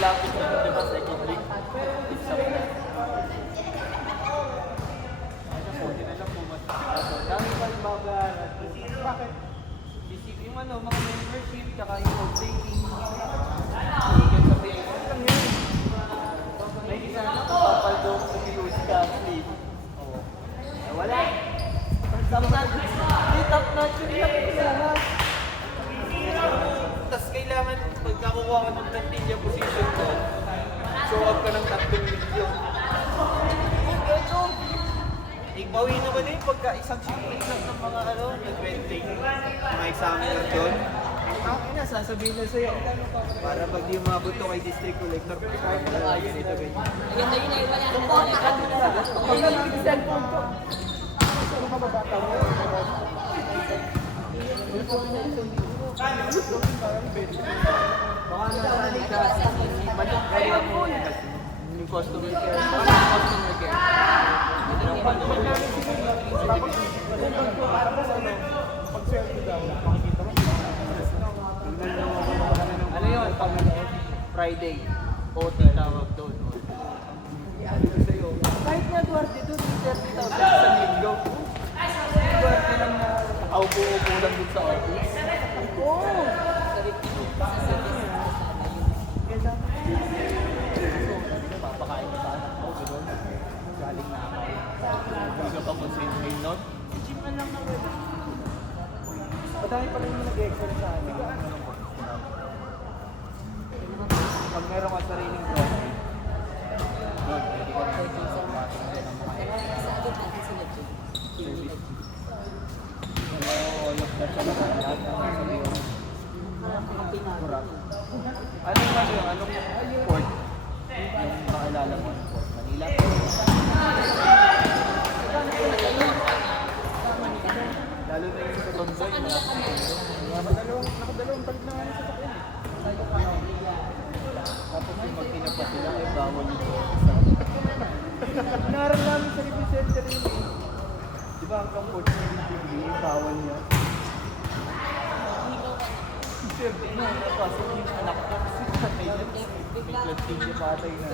Lapit na di ba second week? It's up na. Hindi na lang pumasok. Dami pa yung babayaran. Bakit? Yung mga membership, tsaka yung home-taking. Higit sa pay. Ano lang yun? May isa na papaldo sa Pilos ka, sleep. Oo. Wala. Top notch. Hindi top notch yung lapit na lahat. Tapos kailangan, pagkakukuha ka ng plantilla position ko, show up ka ng 3 milyon. Ibawi naman eh, pagka isang shipment lang ng mga nag-renting, mga examiner doon. Sasabihin na sa'yo, para pag di umabot to kay district collector, kahit na ayaw nito ganyan. Maganda yun ay wala nang wala. Pag nabigil sa cellphone ko, ano ka mabata mo? Baka nasalig ka, balik kayo mo yung customer care. Baka customer care. Pag-swerte daw, makikita mo. Ano yun? Friday. OT tawag doon. Kahit nga Duarte doon, 30,000 sa linggo. Duarte lang na aupo-upo lang doon sa office. Oo! Papakain mo sa anak mo, gano'n. Galing na ako. Hindi ka pa concentrate nun. Gym lang na wala. Madami pa rin yung nag-excel sa akin. Pag meron ka sariling profit, doon, pwede ka rin sa pasok ng mga service. All of that talaga, lahat ng nasa liyo. Anong port? Yung makilala mo ng port? Manila? Lalo na yung sa Tondo, nakadalawang balik na nga sa sakyan. Tapos yung magtinapa sila ay bawal nito. Inaral namin sa review center yun eh. Di ba ang port yung bawal niya? Siyempre, napasok yung anak ko kasi patay na. May planting patay na.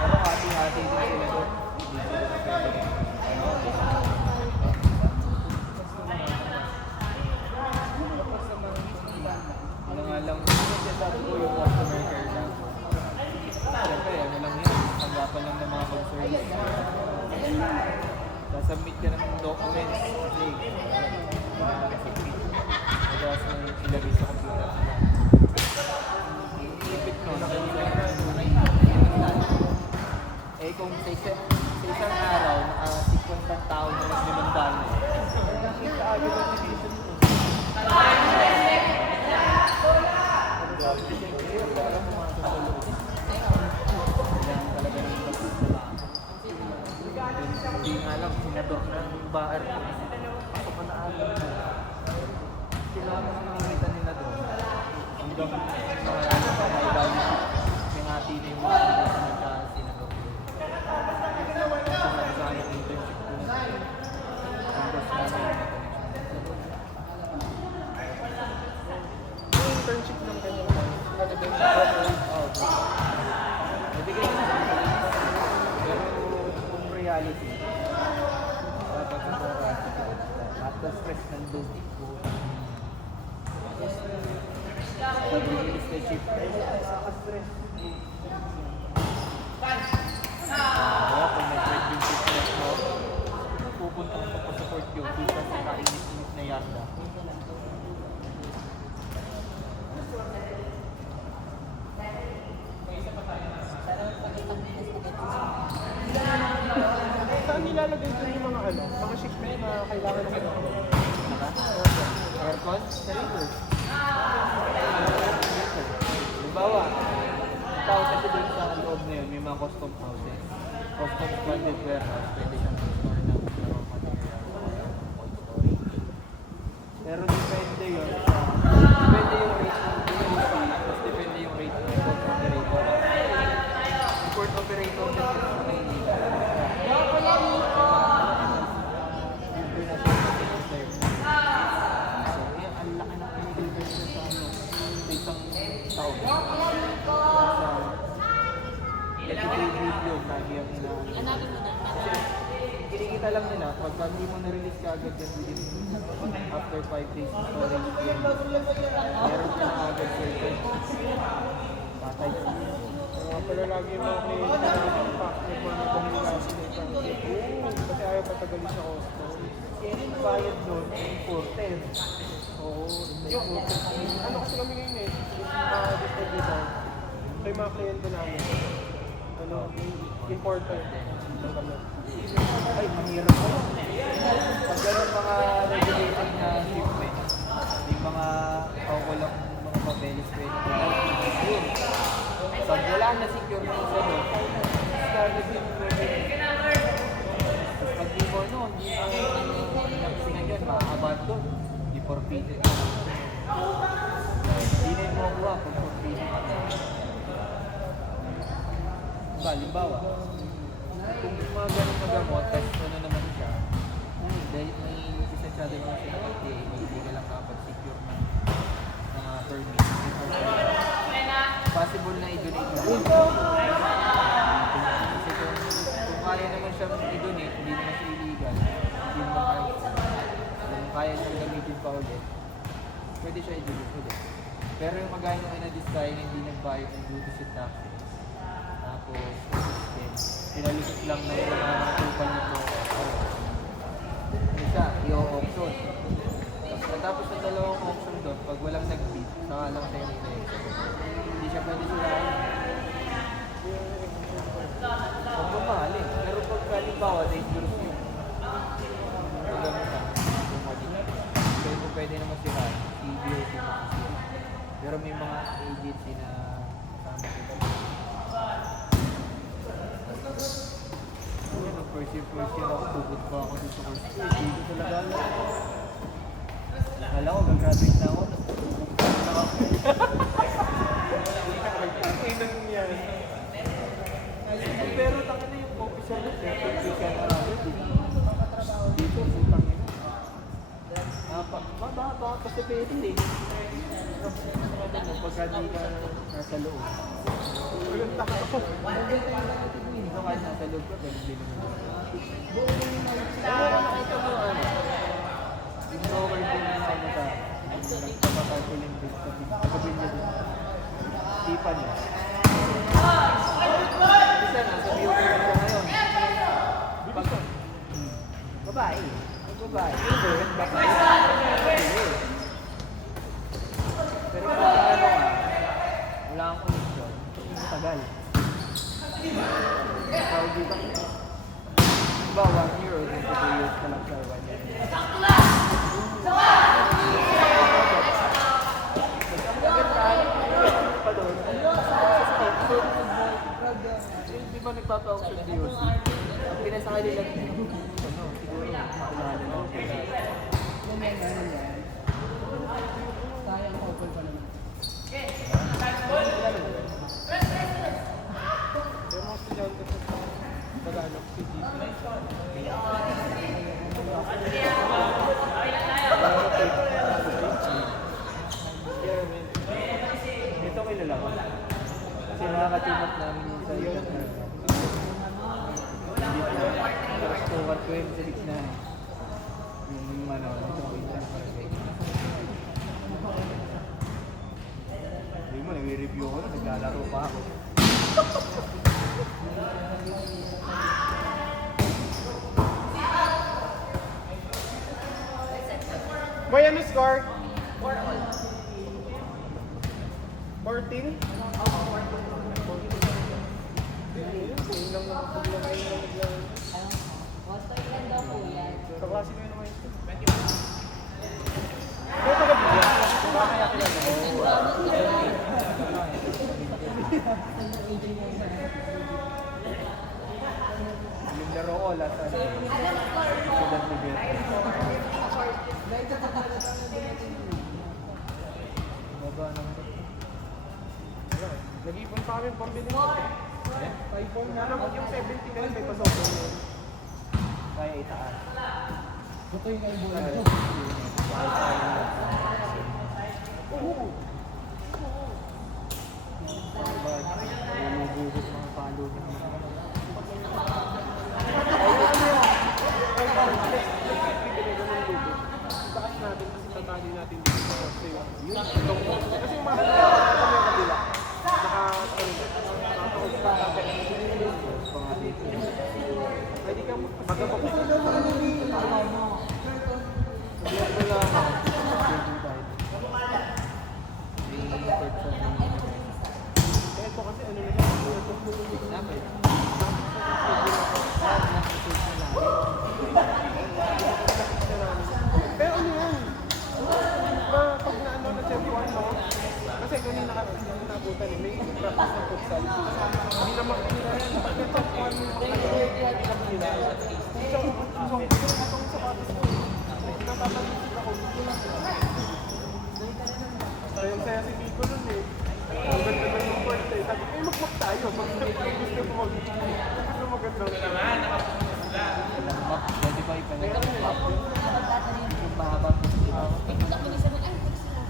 Pero hati-hati din sila doon. Ano nga lang, sabi ko yung customer care lang. Siyempre, ano lang yun, tanggapan lang ng mga concerns. Sasubmit ka ng documents, kasi submit. Tapos ilagay sa computer. Ipit ko, eh kung sa isang araw, naka-50 tao na mas limandaan mo. Nakita agad ang division ko. Hindi nga lang, sinador na yung baar ko. Ako pa naalam. Sila ang nakikita nila doon. Hanggang mga pa may dami. Yung ati na yung mga sinador ko. Sa yung internship ko. Tapos namin yung internship ng ganyan. Ano ba yung hindi kayo pero kung reality dapat sa oras at the stress ng duty ko pag-release na shift stress kaya kung may third yung stress mo pupunta ka pa sa support duty kasi nakainis-inis na yarda. Saan nilalagay ko yung mga shipment na kailangan ng aircon? Sa reverse. Halimbawa, tao kasi doon sa loob na yun, may mga custom houses. Custom funded warehouse, pwede siyang store ng raw material. Pero depende yun sa, depende yung rate ng PLC, tapos depende yung rate ng operator. operator dyan sa Maynila. Kuya Nico. So, yan, ang laki ng pinag-deliver siya sa ano, sa isang taon. Kuya Nico. Video, lagi ang inaano. Hanapin mo na. Kinikita lang nila, pagka hindi mo na-release ka agad yan within after 5 days ng storage, meron ka na agad sa ito. Patay. Mga pala lagi yung mga pack yung mga communication ng pang kasi ayaw patagalin sa costo. Yung bayad doon, imported. Oo. Yung, ano kasi kami ngayon eh, distributor. So yung mga kliyente namin, ano, importer ng kami. Ay, mahirap ko. Pag ganun mga regulation na shipment, yung mga kaukulang mga papeles pwede ko yun. Pag wala na secure na isa doon, started yung tapos pag di mo ano, hindi mo napisingan yun, makakabandon, di forfeited. Hindi na yung makuha pag forfeited. Halimbawa, kung mga ganun na gamot, tapos ano naman siya, dahil may lisensyado naman siya ng FDA, may hindi ka lang kapag-secure ng permit. Possible na i-donate mo. Kasi kung kaya naman siyang i-donate, hindi naman siya illegal, hindi naman kaya. Kung kaya siyang gamitin pa ulit, pwede siya i-donate ulit. Pero yung magaya nung ina-design, hindi nagbayad ng duties and taxes. Tapos, pinalusot lang na yung mga tupan nito. Isa, i-auction. Tapos ng dalawang auction doon, pag walang nag-bid, saka lang tayo nila. Hindi siya pwede sirahin. Huwag mamahal eh. Pero pag halimbawa, dangerous yun. Pero pwede naman sirahin. CBO pero may mga agency na kasama sila. First year ako, tugot pa ako dito sa course. Dito talaga ako. Kala ko, gagraduate na ako. Pero taka na yung officer na certificate na ako. Dito, putang ina. Baka kasi pwede eh. Pagka di ka nasa loob. Walang taka ako. Ito kahit nasa loob ka, pwede din mo. Nakita mo ano? Yung lower din na ano ka. Nagpapakalkulin din sa pagkabil niya din. Tipan niya. Isa na, sabi ko kayo siya ngayon. Babae. Babae. Pero kung ano ka, wala kang connection, matagal. Tawag dito. Diba, 1 year or 2 years ka lang siya, 1 year. Pa doon. Di ba nagpapa-auction DOC? Ang pinasakali lang din. Ano, siguro, makilala lang. Sayang offer pa naman. Pero mga estudyante ko sa Tagalog, si GP. Ito kilala ko. Kasi nakakatimot namin yung sa iyo. Tapos tuwad ko yun sa gitna. Yung ano, ito ko yung hindi mo, nag-review ko na, naglalaro pa ako. May ano score? 14? Basta ilan daw po yan? Sa klase ko yun naman ito. 20 Kaya taga-bigyan. Kaya kilala. Yung laro ko, last ano, student level. Baba naman. Nag-ipon pa kami pambili. 5'4" nga lang, yung 70 ka may pasobo yun. Kaya itaas. Ito yung kaibulan ko. Oo. Bumubugot mga palo niya. Itaas natin kasi tatali natin dito sa kasi yung mahal na yung kabila. Nakataon pa natin. Pwede kang magpapapit. Ito kasi ano na pero ano yan? Pag naano na champion mo, kasi kanina ka nabutan eh, may practice ng futsal. Hindi na makikita yan. Pag na-champion mo, hindi na makikita. Itong sapatos ko, natatanisip ako. Sayang-saya si Nico nun eh. Ang ganda ng yung court eh. Sabi ko, mag-walk tayo. Pag gusto mo maganda. Pwede ba ipanayin? Yung mahaba po. Ikutak mo niya sa mga, ay, taxi mo.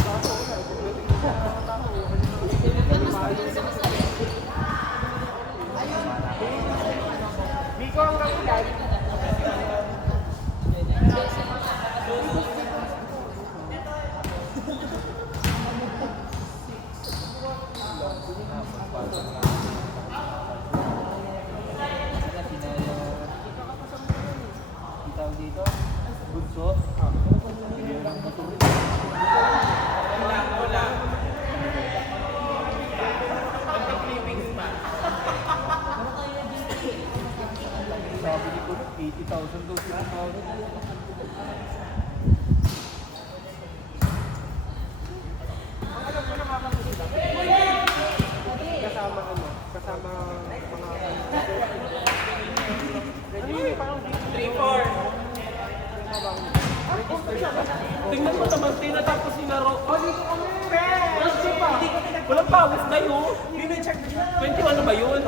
Kaso wala. Pagdating sa tao, Mas mabilis sa masaya. Nico ang kapitan. Tawag dito? Bunso? Hindi lang bunso. Sabi ni Kulo, 80,000 daw siya. Ang alam ko nakakagusto lang. Kasama ano? Kasama mga ready? Parang 3-4. Tingnan mo naman, tinatapos si Naro. Walang pawis na yun. 21 na ba yun?